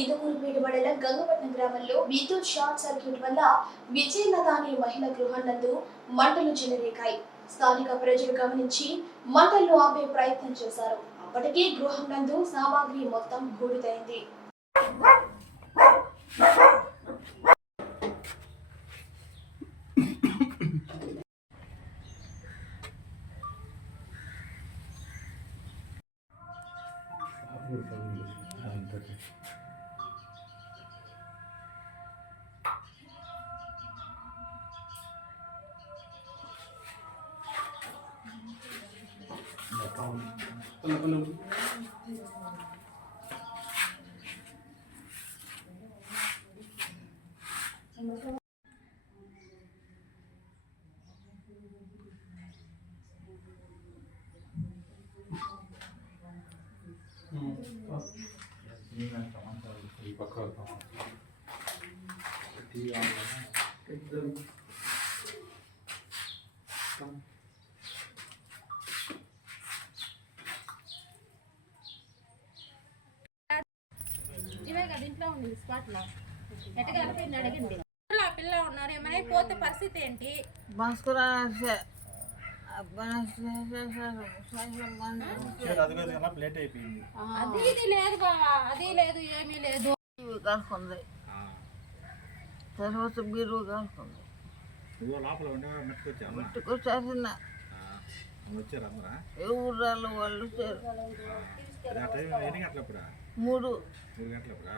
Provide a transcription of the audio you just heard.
ఇదుమూరుపేట మండలం గంగపట్నం గ్రామంలో విద్యుత్ షార్ట్ సర్క్యూట్ వల్ల విజయలత అనే మహిళ గృహం నందు మంటలు చెలరేగాయి. స్థానిక ప్రజలు గమనించి మంటలను ఆపే ప్రయత్నం చేశారు. అప్పటికే గృహం నందు సామాగ్రి మొత్తం బూడిదైంది Penuh-penuh. Hmm. ఇంట్లో ఉంది స్పాట్లో. ఎట్టగా వెళ్ళిపోయింది అడిగింది. ఆ పిల్ల ఉన్నారు ఏమైనా పోతే పరిస్థితి ఏంటి? అది లేదు బావా అది లేదు ఏమీ లేదు. తర్వాత బీరు కాల్చుకుంది నువ్వు లోపల ఉండే మట్టుకొచ్చా అమ్మ. ఇంటికొచ్చేసిన వచ్చారు అందరా ఏ ఊర్రాళ్ళు వాళ్ళు వచ్చారు. గంటలప్పుడా? మూడు. మూడు గంటలప్పుడా?